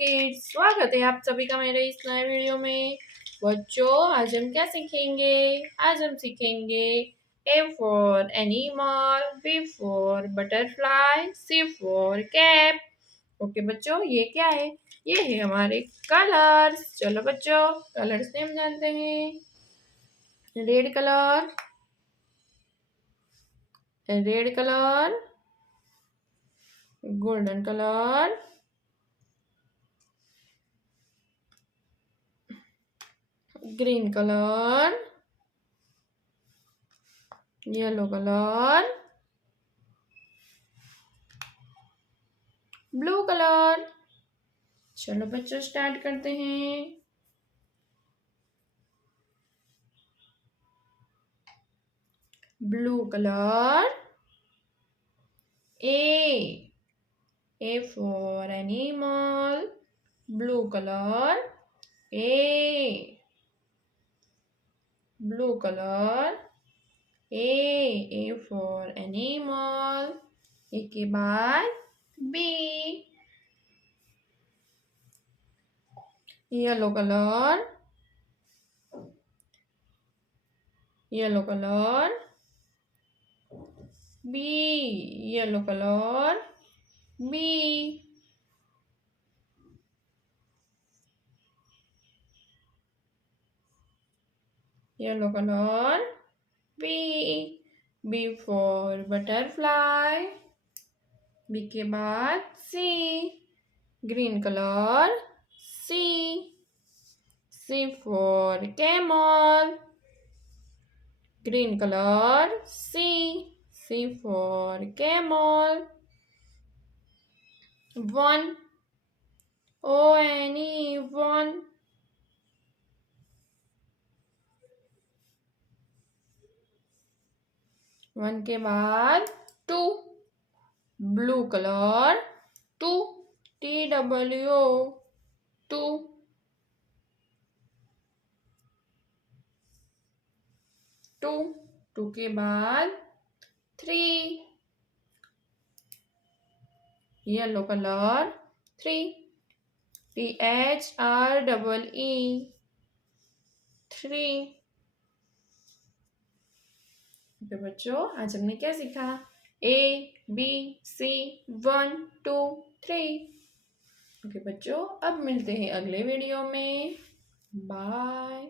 Kids, स्वागत है आप सभी का मेरे इस नए वीडियो में। बच्चों, आज हम क्या सीखेंगे? आज हम सीखेंगे A for animal, B for butterfly, C for cap. Okay बच्चों, ये क्या है? ये है हमारे कलर्स। चलो बच्चों, कलर्स नेम जानते हैं। Red colour, red colour, golden colour, green colour, yellow colour, blue colour. चलो बच्चों, स्टार्ट करते हैं। Blue colour, A for animal, blue colour, A, blue colour, A for animal, A के बाद B, yellow colour, yellow colour, B, yellow colour, B, yellow colour, B, B for butterfly, B के बाद C, green colour, C, C for camel, green colour, C, C for camel, 1, ONE 1, one के बाद 2, blue colour, 2, TWO 2, 2, 2 के बाद 3, yellow colour, 3, THREE 3। तो बच्चों, आज हमने क्या सीखा? ABC 1 2 3। ओके बच्चों, अब मिलते हैं अगले वीडियो में। बाय।